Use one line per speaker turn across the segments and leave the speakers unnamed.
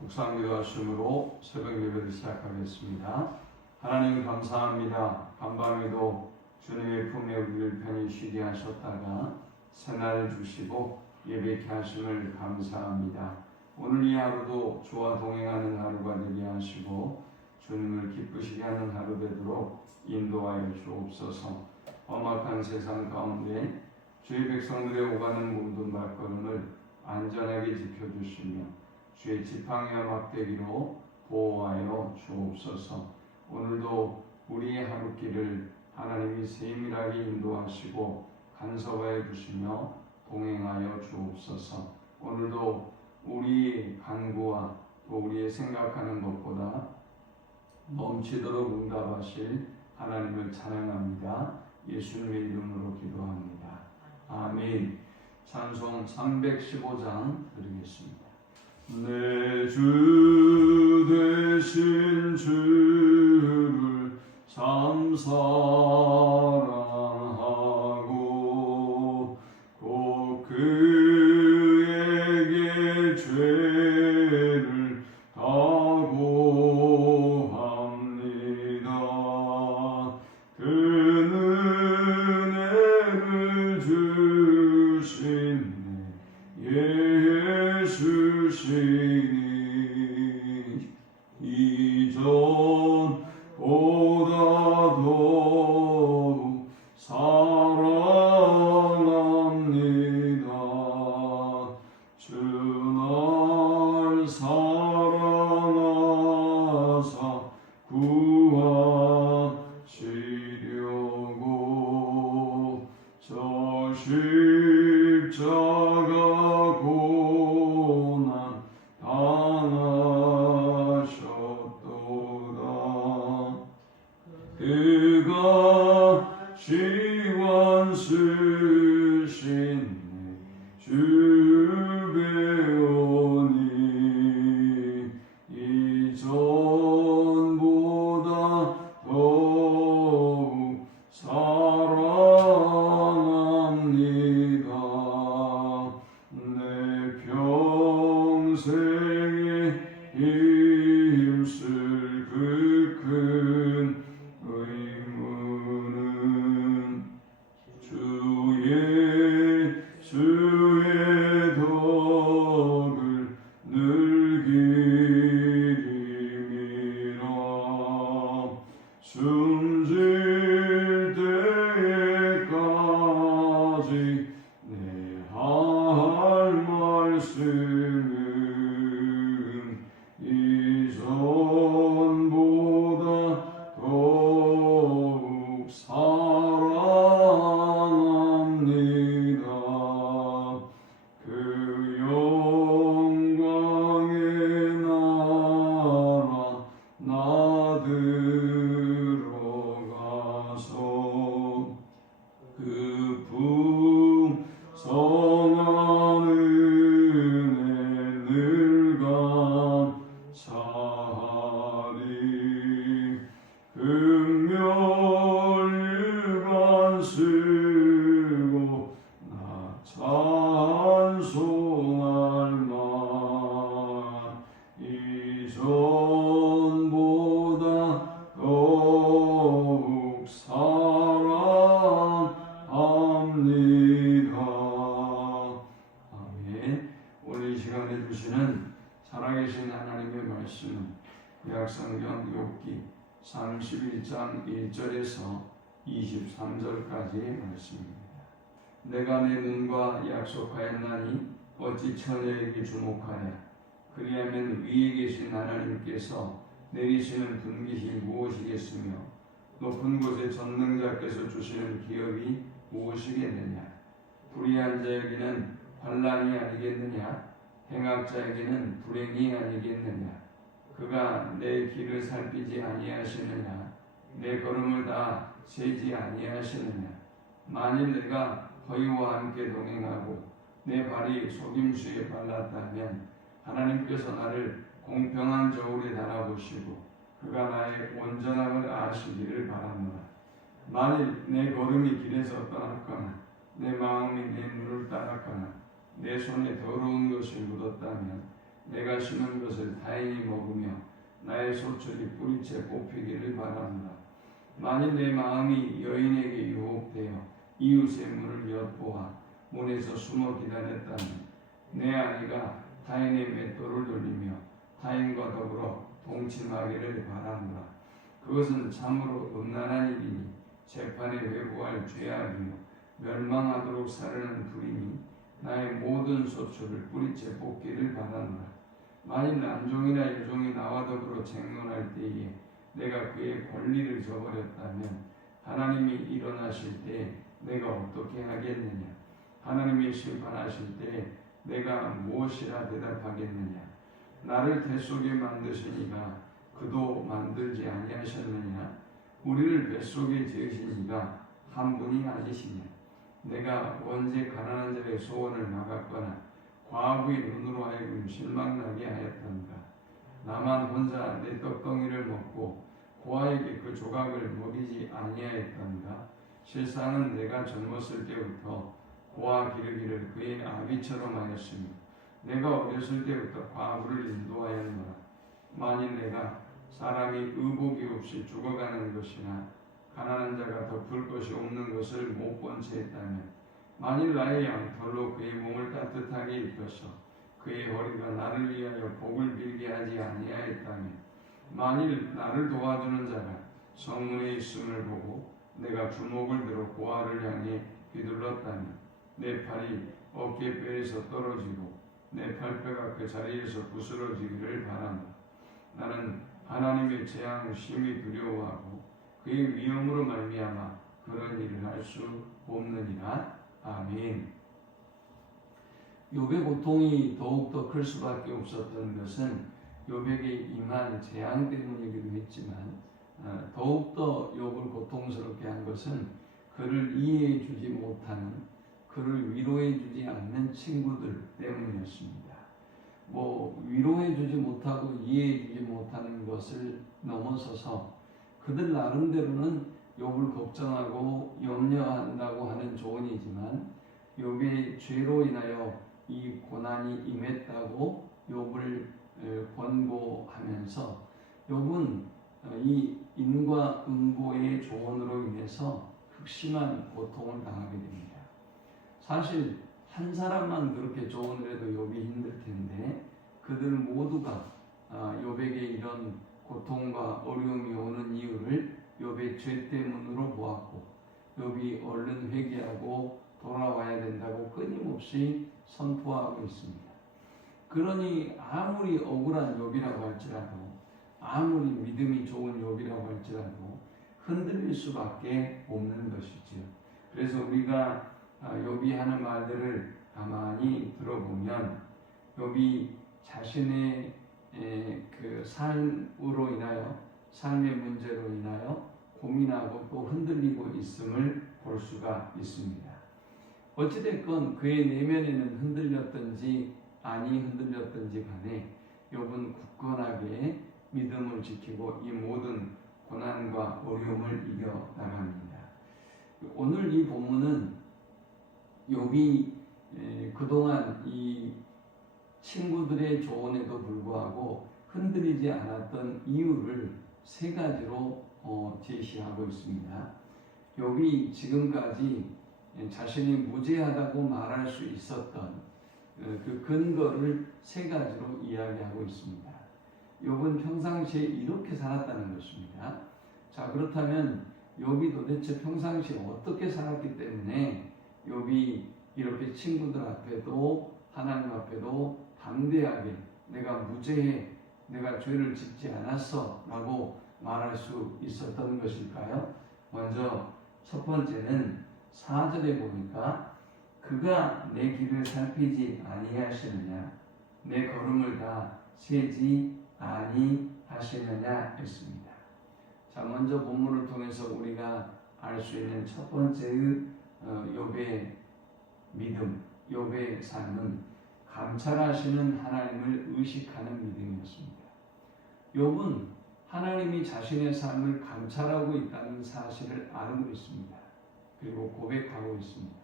묵상 기도하심으로 새벽 예배를 시작하겠습니다. 하나님 감사합니다. 간밤에도 주님의 품에 우리를 편히 쉬게 하셨다가 새날을 주시고 예배케 하심을 감사합니다. 오늘 이 하루도 주와 동행하는 하루가 되게 하시고 주님을 기쁘시게 하는 하루 되도록 인도하여 주옵소서. 험악한 세상 가운데 주의 백성들의 오가는 모든 발걸음을 안전하게 지켜주시며 주의 지팡이와 막대기로 보호하여 주옵소서. 오늘도 우리의 하루길을 하나님이 세밀하게 인도하시고 간섭하여 주시며 동행하여 주옵소서. 오늘도 우리의 간구와 또 우리의 생각하는 것보다 넘치도록 응답하실 하나님을 찬양합니다. 예수님의 이름으로 기도합니다. 아멘. 찬송 315장 드리겠습니다. 내 주 되신 주를 참 사랑 주배 나 31장 1절에서 23절까지의 말씀입니다. 내가 내 눈과 약속하였나니 어찌 처녀에게 주목하냐 그리하면 위에 계신 하나님께서 내리시는 분깃이 무엇이겠으며 높은 곳에 전능자께서 주시는 기업이 무엇이겠느냐? 불의한 자에게는 환란이 아니겠느냐? 행악자에게는 불행이 아니겠느냐? 그가 내 길을 살피지 아니하시느냐 내 걸음을 다 세지 아니하시느냐 만일 내가 허위와 함께 동행하고 내 발이 속임수에 발랐다면 하나님께서 나를 공평한 저울에 달아보시고 그가 나의 온전함을 아시기를 바랍니다. 만일 내 걸음이 길에서 떠났거나 내 마음이 내 눈을 따랐거나 내 손에 더러운 것이 묻었다면 내가 심은 것을 다행히 먹으며 나의 소출이 뿌리째 뽑히기를 바란다. 만일 내 마음이 여인에게 유혹되어 이웃의 문을 엿보아 문에서 숨어 기다렸다면 내 아내가 타인의 맷돌을 돌리며 타인과 더불어 동침하기를 바란다. 그것은 참으로 음란한 일이니 재판에 회부할 죄악이며 멸망하도록 사르는 불이니 나의 모든 소출을 뿌리째 뽑기를 바란다. 만일 남종이나 여종이 나와 더불어 쟁론할 때에 내가 그의 권리를 저버렸다면 하나님이 일어나실 때 내가 어떻게 하겠느냐? 하나님이 심판하실 때 내가 무엇이라 대답하겠느냐? 나를 뱃속에 만드시니가 그도 만들지 아니하셨느냐? 우리를 뱃속에 지으신 이가 한 분이 아니시냐? 내가 언제 가난한 자의 소원을 막았거나 과부의 눈으로 하여금 실망나게 하였던가? 나만 혼자 내 떡덩이를 먹고 고아에게 그 조각을 먹이지 아니하였던가? 실상은 내가 젊었을 때부터 고아 기르기를 그의 아비처럼 하였으며 내가 어렸을 때부터 과부를 인도하였노라. 만일 내가 사람이 의복이 없이 죽어가는 것이나 가난한 자가 덮을 것이 없는 것을 못 본 채 했다면 만일 나의 양털로 그의 몸을 따뜻하게 입혀서 그의 허리가 나를 위하여 복을 빌게 하지 아니하였다면 만일 나를 도와주는 자가 성문에 있음을 보고 내가 주먹을 들어 고아를 향해 휘둘렀다면 내 팔이 어깨뼈에서 떨어지고 내 팔뼈가 그 자리에서 부스러지기를 바란다. 나는 하나님의 재앙을 심히 두려워하고 그의 위험으로 말미암아 그런 일을 할 수 없느니라. 아멘. 욥의 고통이 더욱더 클 수밖에 없었던 것은 욥에게 임한 재앙 때문이기도 했지만 어, 더욱더 욥을 고통스럽게 한 것은 그를 이해해 주지 못하는 그를 위로해 주지 않는 친구들 때문이었습니다. 뭐 위로해 주지 못하고 이해해 주지 못하는 것을 넘어서서 그들 나름대로는 욥을 걱정하고 염려한다고 하는 조언이지만 욥의 죄로 인하여 이 고난이 임했다고 욥을 에, 권고하면서 욥은 어, 이 인과 응고의 조언으로 인해서 극심한 고통을 당하게 됩니다. 사실 한 사람만 그렇게 조언을 해도 욥이 힘들 텐데 그들 모두가 아, 욥에게 이런 고통과 어려움이 오는 이유를 욥의 죄 때문으로 보았고 욥이 얼른 회개하고 돌아와야 된다고 끊임없이 선포하고 있습니다. 그러니 아무리 억울한 욥이라고 할지라도 아무리 믿음이 좋은 욥이라고 할지라도 흔들릴 수밖에 없는 것이지요. 그래서 우리가 아, 욥이 하는 말들을 가만히 들어보면 욥이 자신의 에, 그 삶으로 인하여 삶의 문제로 인하여 고민하고 또 흔들리고 있음을 볼 수가 있습니다. 어찌됐건 그의 내면에는 흔들렸든지 아니 흔들렸든지 간에 욥은 굳건하게 믿음을 지키고 이 모든 고난과 어려움을 이겨 나갑니다. 오늘 이 본문은 욥이 에, 그동안 이 친구들의 조언에도 불구하고 흔들리지 않았던 이유를 세 가지로 어, 제시하고 있습니다. 욥이 지금까지 자신이 무죄하다고 말할 수 있었던 어, 그 근거를 세 가지로 이야기하고 있습니다. 욥은 평상시에 이렇게 살았다는 것입니다. 자 그렇다면 욥이 도대체 평상시에 어떻게 살았기 때문에 욥이 이렇게 친구들 앞에도 하나님 앞에도 담대하게 내가 무죄해 내가 죄를 짓지 않았어라고 말할 수 있었던 것일까요? 먼저 첫 번째는 4절에 보니까 그가 내 길을 살피지 아니하시느냐 내 걸음을 다 세지 아니하시느냐 했습니다. 자 먼저 본문을 통해서 우리가 알 수 있는 첫 번째의 어, 욥의 믿음, 욥의 삶은 감찰하시는 하나님을 의식하는 믿음이었습니다. 욥은 하나님이 자신의 삶을 감찰하고 있다는 사실을 알고 있습니다. 그리고 고백하고 있습니다.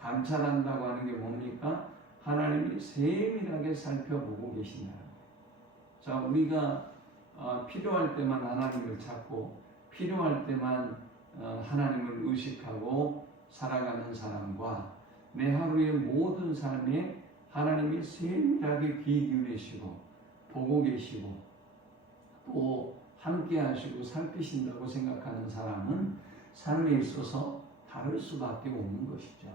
감찰한다고 하는 게 뭡니까? 하나님이 세밀하게 살펴보고 계신다. 자, 우리가 어, 필요할 때만 하나님을 찾고 필요할 때만 어, 하나님을 의식하고 살아가는 사람과 내 하루의 모든 삶에 하나님이 세밀하게 귀 기울이시고 보고 계시고 또 함께 하시고 살피신다고 생각하는 사람은 삶에 있어서 다를 수밖에 없는 것이죠.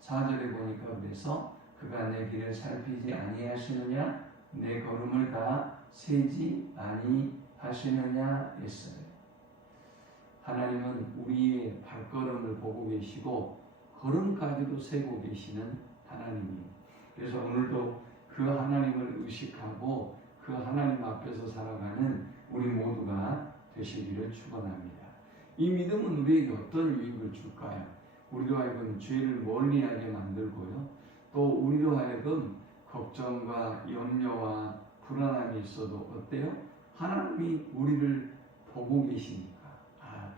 4절에 보니까 그래서 그가 내 길을 살피지 아니하시느냐 내 걸음을 다 세지 아니하시느냐 했어요. 하나님은 우리의 발걸음을 보고 계시고 걸음까지도 세고 계시는 하나님이에요. 그래서 오늘도 그 하나님을 의식하고 그 하나님 앞에서 살아가는 우리 모두가 되시기를 축원합니다. 이 믿음은 우리에게 어떤 유익을 줄까요? 우리로 하여금 죄를 멀리하게 만들고요. 또 우리로 하여금 걱정과 염려와 불안함이 있어도 어때요? 하나님이 우리를 보고 계시니까 아,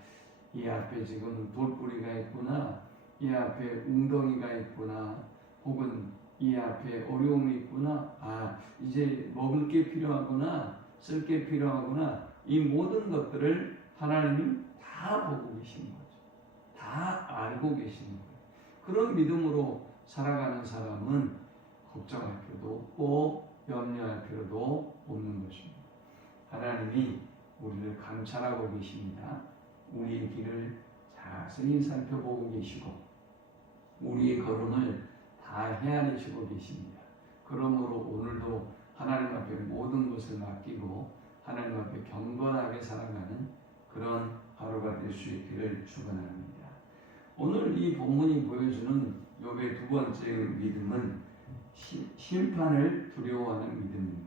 이 앞에 지금 돌뿌리가 있구나 이 앞에 웅덩이가 있구나 혹은 이 앞에 어려움이 있구나 아 이제 먹을 게 필요하구나 쓸 게 필요하구나. 이 모든 것들을 하나님이 다 보고 계시는 거죠. 다 알고 계시는 거예요. 그런 믿음으로 살아가는 사람은 걱정할 필요도 없고 염려할 필요도 없는 것입니다. 하나님이 우리를 감찰하고 계십니다. 우리의 길을 자세히 살펴보고 계시고 우리의 걸음을 다 헤아리시고 계십니다. 그러므로 오늘도 하나님 앞에 모든 것을 맡기고 하나님 앞에 경건하게 살아가는 그런 하루가 될 수 있기를 축원합니다. 오늘 이 본문이 보여주는 욥의 두 번째 믿음은 시- 심판을 두려워하는 믿음입니다.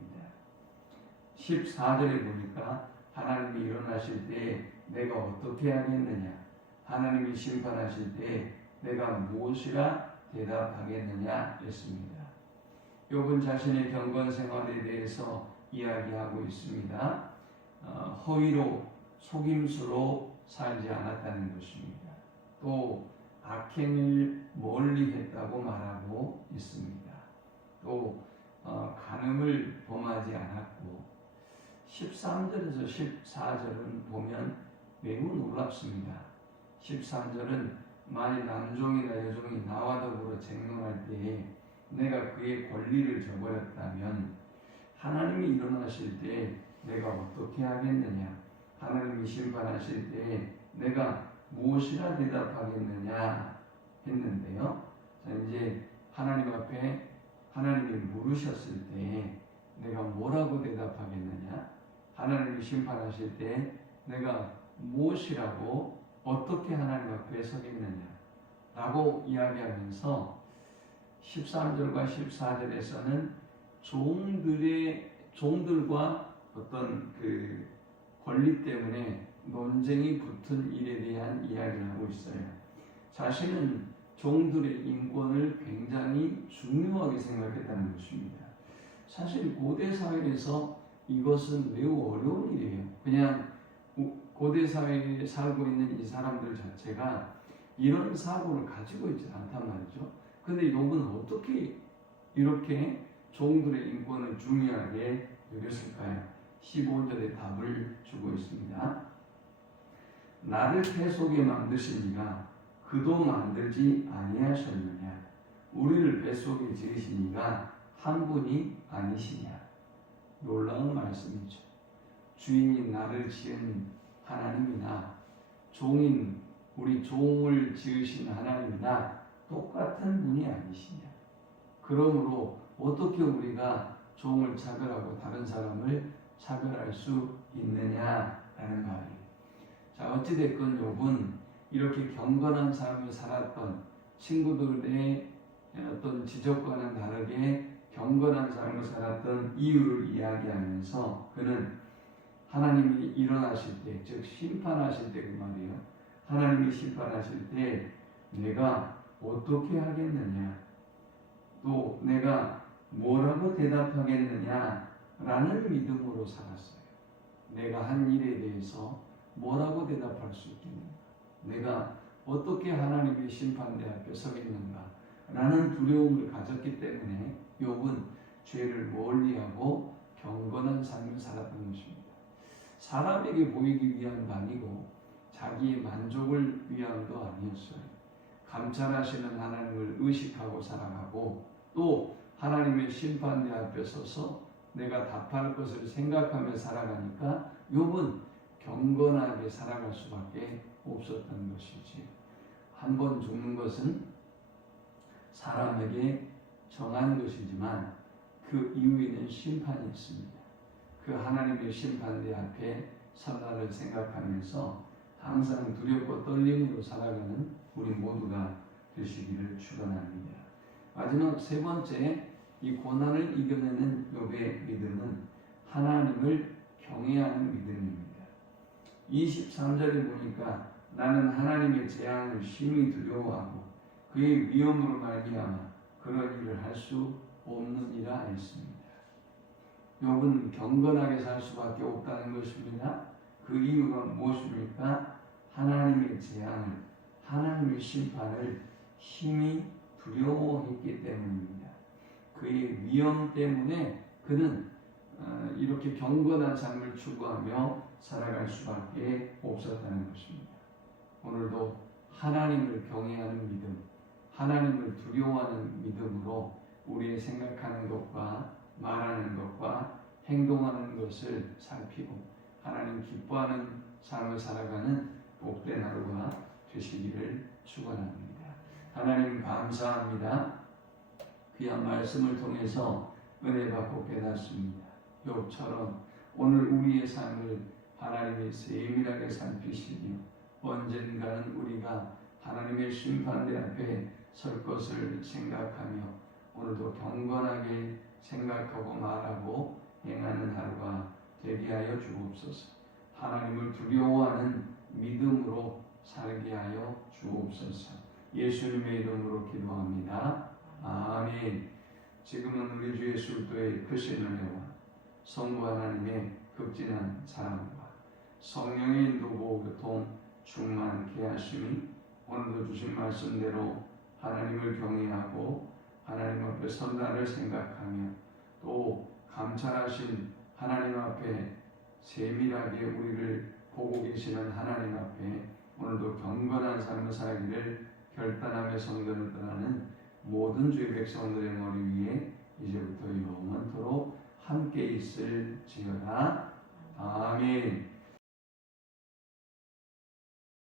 14절에 보니까 하나님이 일어나실 때 내가 어떻게 하겠느냐 하나님이 심판하실 때 내가 무엇이라 대답하겠느냐 했습니다. 욥은 자신의 경건 생활에 대해서 이야기하고 있습니다. 어, 허위로 속임수로 살지 않았다는 것입니다. 또 악행을 멀리 했다고 말하고 있습니다. 또 어, 간음을 범하지 않았고 13절에서 14절은 보면 매우 놀랍습니다. 13절은 만일 남종이나 여종이 나와 더불어 쟁론할 때에 내가 그의 권리를 저버렸다면 하나님이 일어나실 때 내가 어떻게 하겠느냐? 하나님이 심판하실 때 내가 무엇이라 대답하겠느냐? 했는데요. 자 이제 하나님 앞에 하나님이 물으셨을 때 내가 뭐라고 대답하겠느냐? 하나님이 심판하실 때 내가 무엇이라고 어떻게 하나님 앞에 서겠느냐? 라고 이야기하면서 13절과 14절에서는 종들의 종들과 어떤 그 권리 때문에 논쟁이 붙은 일에 대한 이야기를 하고 있어요. 자신은 종들의 인권을 굉장히 중요하게 생각했다는 것입니다. 사실 고대 사회에서 이것은 매우 어려운 일이에요. 그냥 고대 사회에 살고 있는 이 사람들 자체가 이런 사고를 가지고 있지 않단 말이죠. 근데 욥은 어떻게 이렇게 종들의 인권을 중요하게 여겼을까요? 15절의 답을 주고 있습니다. 나를 뱃속에 만드신 이가 그도 만들지 아니하셨느냐? 우리를 뱃속에 지으신 이가 한 분이 아니시냐? 놀라운 말씀이죠. 주인이 나를 지은 하나님이나 종인 우리 종을 지으신 하나님이나 똑같은 분이 아니시냐. 그러므로 어떻게 우리가 종을 차별하고 다른 사람을 차별할 수 있느냐라는 말이에요. 자 어찌됐건 욥은 이렇게 경건한 삶을 살았던 친구들의 어떤 지적과는 다르게 경건한 삶을 살았던 이유를 이야기하면서 그는 하나님이 일어나실 때, 즉 심판하실 때 그 말이에요. 하나님이 심판하실 때 내가 어떻게 하겠느냐, 또 내가 뭐라고 대답하겠느냐 라는 믿음으로 살았어요. 내가 한 일에 대해서 뭐라고 대답할 수 있겠는가? 내가 어떻게 하나님의 심판대 앞에 서겠는가? 라는 두려움을 가졌기 때문에 욥은 죄를 멀리하고 경건한 삶을 살았던 것입니다. 사람에게 보이기 위함도 아니고 자기의 만족을 위함도 아니었어요. 감찰하시는 하나님을 의식하고 살아가고 또 하나님의 심판대 앞에 서서 내가 답할 것을 생각하며 살아가니까 욥은 경건하게 살아갈 수밖에 없었던 것이지요. 한번 죽는 것은 사람에게 정한 것이지만 그 이후에는 심판이 있습니다. 그 하나님의 심판대 앞에 선날을 생각하면서 항상 두렵고 떨림으로 살아가는 우리 모두가 되시기를 축원합니다. 마지막 세 번째 이 고난을 이겨내는 욥의 믿음은 하나님을 경외하는 믿음입니다. 23절에 보니까 나는 하나님의 재앙을 심히 두려워하고 그의 위험으로 말미암아 그런 일을 할 수 없느니라 했습니다. 욥은 경건하게 살 수밖에 없다는 것입니다. 그 이유가 무엇입니까? 하나님의 재앙을 하나님의 심판을 힘이 두려워했기 때문입니다. 그의 위험 때문에 그는 어, 이렇게 경건한 삶을 추구하며 살아갈 수밖에 없었다는 것입니다. 오늘도 하나님을 경외하는 믿음, 하나님을 두려워하는 믿음으로 우리의 생각하는 것과 말하는 것과 행동하는 것을 살피고 하나님 기뻐하는 삶을 살아가는 복된 하루가 되시기를 축원합니다. 하나님 감사합니다. 귀한 말씀을 통해서 은혜 받고 깨닫습니다. 욥처럼 오늘 우리의 삶을 하나님이 세밀하게 살피시며 언젠가는 우리가 하나님의 심판대 앞에 설 것을 생각하며 오늘도 경건하게 생각하고 말하고 행하는 하루가 되게 하여 주옵소서. 하나님을 두려워하는 믿음으로 살게 하여 주옵소서. 예수님의 이름으로 기도합니다. 아멘. 지금은 우리 주 예수도의 크신 은혜와 성부 하나님의 극진한 사랑과 성령의 인도고 교통 충만케 하심이 오늘도 주신 말씀대로 하나님을 경외하고 하나님 앞에 선단을 생각하며 또 감찰하신 하나님 앞에 세밀하게 우리를 보고 계시는 하나님 앞에 오늘도 경건한 삶을 살기를 결단하며 성전을 떠나는 모든 주의 백성들의 머리 위에 이제부터 영원토록 함께 있을 지어다. 아멘.